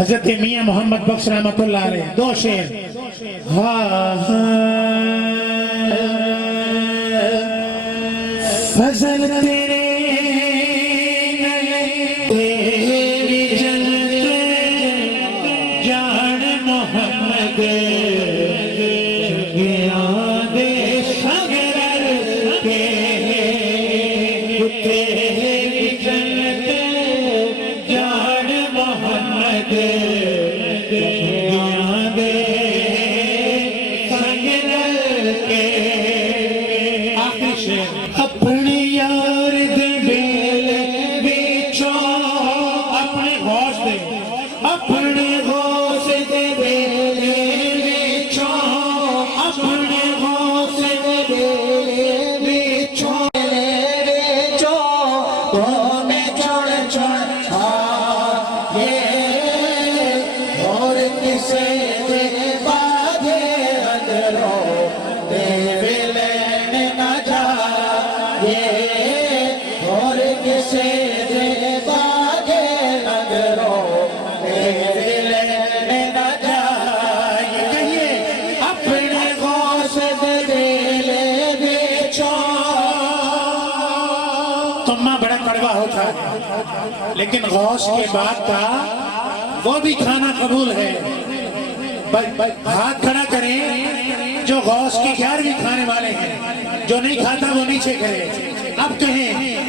حضرت میاں محمد بخش رحمت اللہ علیہ دو شعر فضل تیرے تیری جنت جان محمد جگیاں دے شگر کے تیری جنت جان محمد جگیاں دے شگر کے آخری شعر اپنے یار دے بیلے بیچو اپنے غوث دے اپنے غوث دے بیلے بیچو اپنے غوث دے بیلے بیچو بیچو تو میں چھوڑ چھوڑ یہ اور کسے دے باجے اندروں دے بیلے میں نہ جا اور کسے دے باگے نگروں میرے لینے نہ جائے کہیے اپنے غوث دے لے بیچو تمہ بڑا کڑوا ہوتا ہے لیکن غوث کے بعد کا وہ بھی کھانا قبول ہے ہاتھ کھڑا کریں جو غوث کی 11ویں کھانے والے ہیں جو نہیں کھاتا وہ نیچے کرے اب کہیں